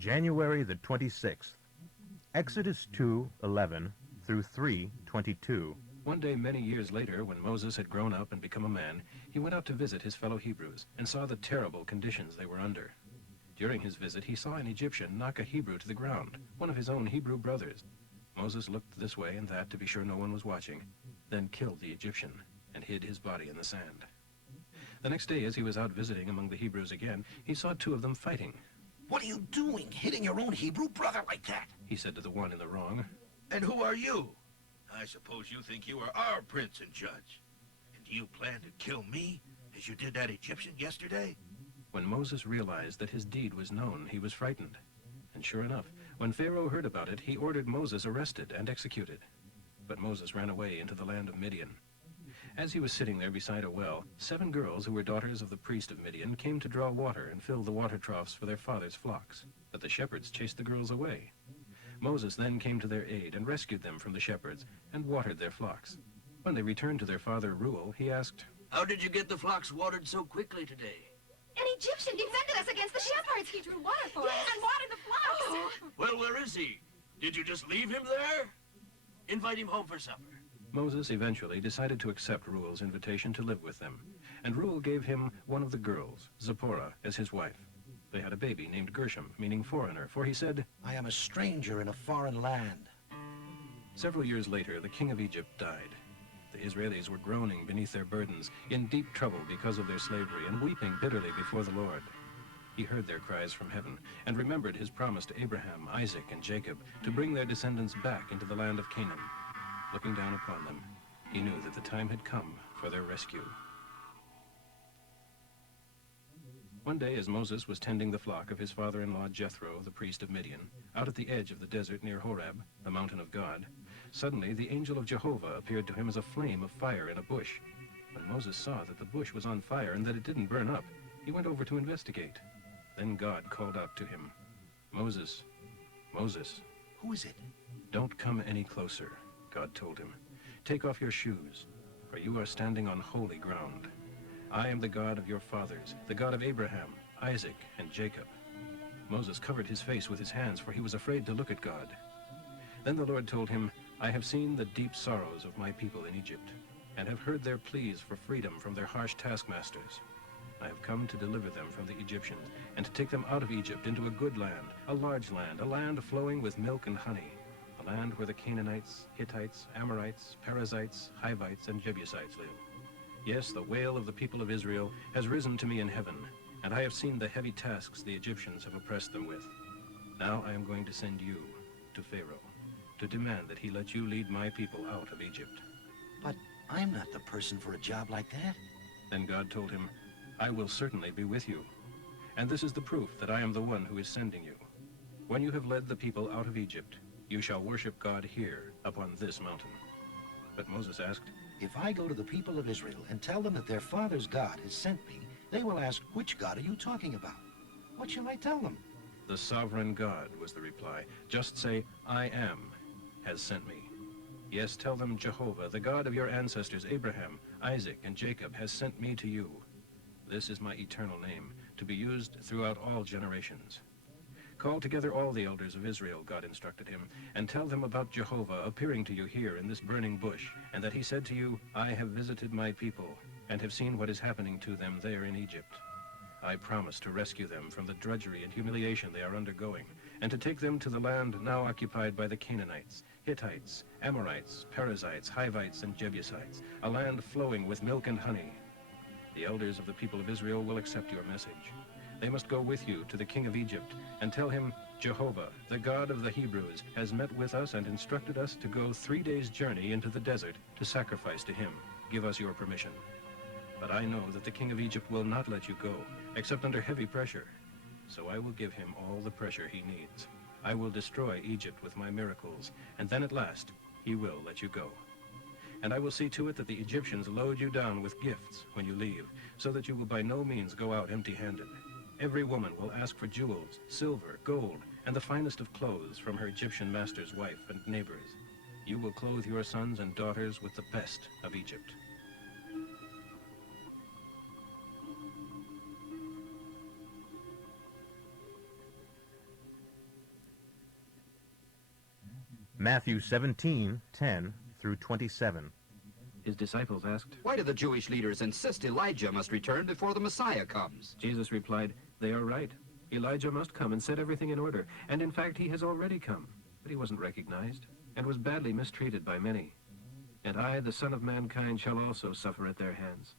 January the 26th. Exodus 2:11 through 3:22. One day many years later, when Moses had grown up and become a man, he went out to visit his fellow Hebrews and saw the terrible conditions they were under. During his visit, he saw an Egyptian knock a Hebrew to the ground, one of his own Hebrew brothers. Moses looked this way and that to be sure no one was watching, then killed the Egyptian and hid his body in the sand. The next day, as he was out visiting among the Hebrews again, he saw two of them fighting. "What are you doing, hitting your own Hebrew brother like that?" He said to the one in the wrong. "And who are you? I suppose you think you are our prince and judge. And do you plan to kill me, as you did that Egyptian yesterday?" When Moses realized that his deed was known, he was frightened. And sure enough, when Pharaoh heard about it, he ordered Moses arrested and executed. But Moses ran away into the land of Midian. As he was sitting there beside a well, 7 girls who were daughters of the priest of Midian came to draw water and fill the water troughs for their father's flocks. But the shepherds chased the girls away. Moses then came to their aid and rescued them from the shepherds and watered their flocks. When they returned to their father Reuel, he asked, "How did you get the flocks watered so quickly today?" An Egyptian defended us against the shepherds. He drew water for us. And watered the flocks. Well, where is he? Did you just leave him there? Invite him home for supper. Moses eventually decided to accept Reuel's invitation to live with them, and Reuel gave him one of the girls, Zipporah, as his wife. They had a baby named Gershom, meaning foreigner, for he said, "I am a stranger in a foreign land." Several years later, the king of Egypt died. The Israelis were groaning beneath their burdens, in deep trouble because of their slavery, and weeping bitterly before the Lord. He heard their cries from heaven, and remembered his promise to Abraham, Isaac, and Jacob to bring their descendants back into the land of Canaan. Looking down upon them, he knew that the time had come for their rescue. One day, as Moses was tending the flock of his father-in-law Jethro, the priest of Midian, out at the edge of the desert near Horeb, the mountain of God, suddenly the angel of Jehovah appeared to him as a flame of fire in a bush. When Moses saw that the bush was on fire and that it didn't burn up, he went over to investigate. Then God called out to him, "Moses, Moses." "Who is it?" "Don't come any closer," God told him. "Take off your shoes, for you are standing on holy ground. I am the God of your fathers, the God of Abraham, Isaac, and Jacob." Moses covered his face with his hands, for he was afraid to look at God. Then the Lord told him, "I have seen the deep sorrows of my people in Egypt, and have heard their pleas for freedom from their harsh taskmasters. I have come to deliver them from the Egyptians, and to take them out of Egypt into a good land, a large land, a land flowing with milk and honey, a land where the Canaanites, Hittites, Amorites, Perizzites, Hivites, and Jebusites live. Yes, the wail of the people of Israel has risen to me in heaven, and I have seen the heavy tasks the Egyptians have oppressed them with. Now I am going to send you to Pharaoh, to demand that he let you lead my people out of Egypt." "But I'm not the person for a job like that." Then God told him, "I will certainly be with you, and this is the proof that I am the one who is sending you. When you have led the people out of Egypt, you shall worship God here upon this mountain." But Moses asked, "If I go to the people of Israel and tell them that their father's God has sent me, they will ask, 'Which God are you talking about?' What shall I tell them?" "The sovereign God," was the reply. "Just say, 'I am has sent me.' Yes, tell them, 'Jehovah, the God of your ancestors Abraham, Isaac, and Jacob, has sent me to you. This is my eternal name, to be used throughout all generations. Call together all the elders of Israel," God instructed him, "and tell them about Jehovah appearing to you here in this burning bush, and that he said to you, 'I have visited my people, and have seen what is happening to them there in Egypt. I promise to rescue them from the drudgery and humiliation they are undergoing, and to take them to the land now occupied by the Canaanites, Hittites, Amorites, Perizzites, Hivites, and Jebusites, a land flowing with milk and honey.' The elders of the people of Israel will accept your message. They must go with you to the king of Egypt and tell him, 'Jehovah, the God of the Hebrews, has met with us and instructed us to go 3 days' journey into the desert to sacrifice to him. Give us your permission.' But I know that the king of Egypt will not let you go, except under heavy pressure. So I will give him all the pressure he needs. I will destroy Egypt with my miracles, and then at last he will let you go. And I will see to it that the Egyptians load you down with gifts when you leave, so that you will by no means go out empty-handed. Every woman will ask for jewels, silver, gold, and the finest of clothes from her Egyptian master's wife and neighbors. You will clothe your sons and daughters with the best of Egypt." Matthew 17:10 through 27. His disciples asked. Why do the Jewish leaders insist Elijah must return before the Messiah comes? Jesus replied, "They are right. Elijah must come and set everything in order, and in fact he has already come. But he wasn't recognized, and was badly mistreated by many. And I, the Son of Mankind, shall also suffer at their hands."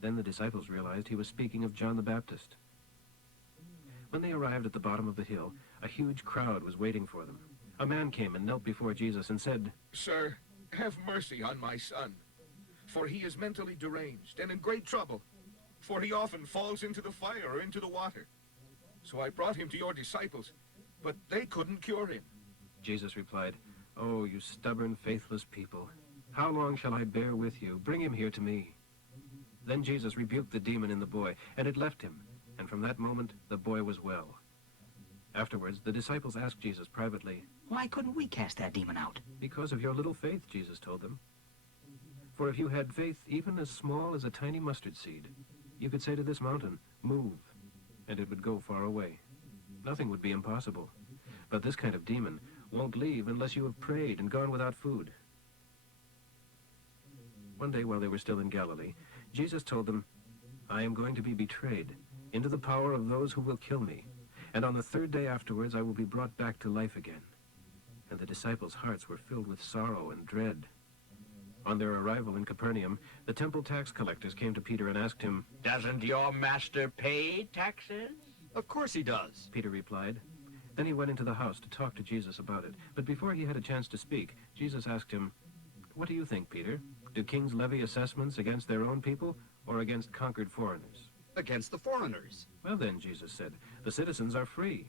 Then the disciples realized he was speaking of John the Baptist. When they arrived at the bottom of the hill, a huge crowd was waiting for them. A man came and knelt before Jesus and said, "Sir, have mercy on my son, for he is mentally deranged and in great trouble, for he often falls into the fire or into the water. So I brought him to your disciples, but they couldn't cure him." Jesus replied, "Oh, you stubborn, faithless people, how long shall I bear with you? Bring him here to me." Then Jesus rebuked the demon in the boy, and it left him, and from that moment the boy was well. Afterwards, the disciples asked Jesus privately, "Why couldn't we cast that demon out?" "Because of your little faith," Jesus told them. "For if you had faith even as small as a tiny mustard seed, you could say to this mountain, 'Move,' and it would go far away. Nothing would be impossible. But this kind of demon won't leave unless you have prayed and gone without food." One day while they were still in Galilee, Jesus told them, "I am going to be betrayed into the power of those who will kill me, and on the third day afterwards I will be brought back to life again." And the disciples' hearts were filled with sorrow and dread. On their arrival in Capernaum, the temple tax collectors came to Peter and asked him, Doesn't your master pay taxes? Of course he does. Peter replied. Then he went into the house to talk to Jesus about it. But before he had a chance to speak, Jesus asked him, "What do you think, Peter? Do kings levy assessments against their own people or against conquered foreigners?" Against the foreigners. "Well then," Jesus said, "the citizens are free.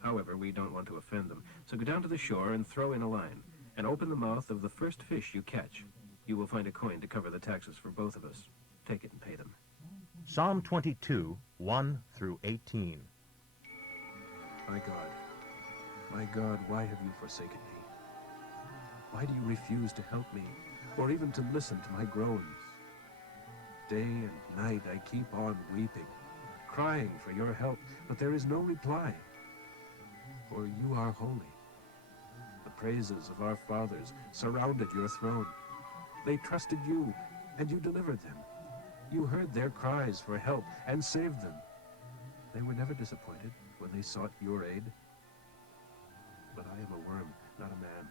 However, we don't want to offend them. So go down to the shore and throw in a line, and open the mouth of the first fish you catch. You will find a coin to cover the taxes for both of us. Take it and pay them." Psalm 22, 1 through 18. My God, why have you forsaken me? Why do you refuse to help me, or even to listen to my groans? Day and night I keep on weeping, crying for your help, but there is no reply. For you are holy. The praises of our fathers surrounded your throne. They trusted you, and you delivered them. You heard their cries for help and saved them. They were never disappointed when they sought your aid. But I am a worm, not a man,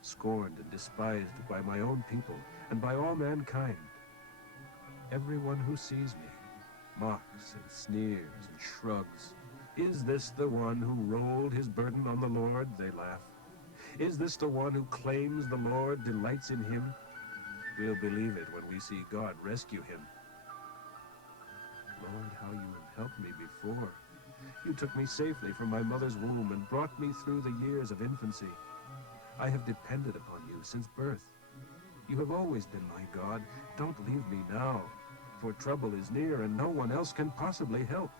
scorned and despised by my own people and by all mankind. Everyone who sees me mocks and sneers and shrugs. Is this the one who rolled his burden on the Lord? They laugh. Is this the one who claims the Lord delights in him? We'll believe it when we see God rescue him. Lord, how you have helped me before. You took me safely from my mother's womb and brought me through the years of infancy. I have depended upon you since birth. You have always been my God. Don't leave me now, for trouble is near and no one else can possibly help.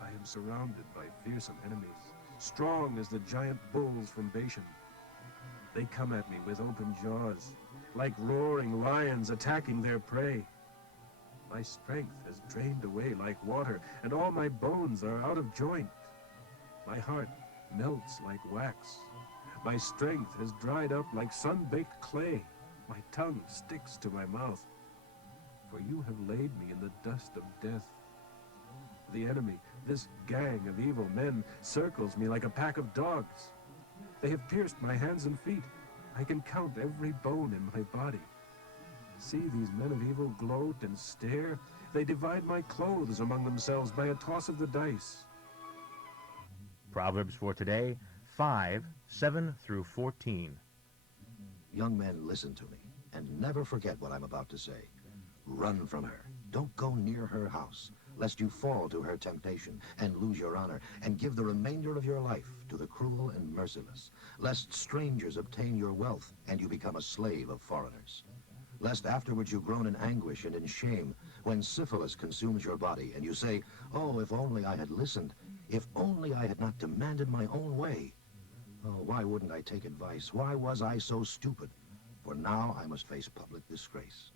I am surrounded by fearsome enemies, strong as the giant bulls from Bashan. They come at me with open jaws, like roaring lions attacking their prey. My strength has drained away like water, and all my bones are out of joint. My heart melts like wax. My strength has dried up like sun-baked clay. My tongue sticks to my mouth. For you have laid me in the dust of death. The enemy, this gang of evil men, circles me like a pack of dogs. They have pierced my hands and feet. I can count every bone in my body. See these men of evil gloat and stare. They divide my clothes among themselves by a toss of the dice. Proverbs for today, 5, 7 through 14. Young men, listen to me, and never forget what I'm about to say. Run from her. Don't go near her house, lest you fall to her temptation and lose your honor, and give the remainder of your life to the cruel and merciless, lest strangers obtain your wealth and you become a slave of foreigners. Lest afterwards you groan in anguish and in shame when syphilis consumes your body, and you say, "Oh, if only I had listened, if only I had not demanded my own way. Oh, why wouldn't I take advice? Why was I so stupid? For now I must face public disgrace."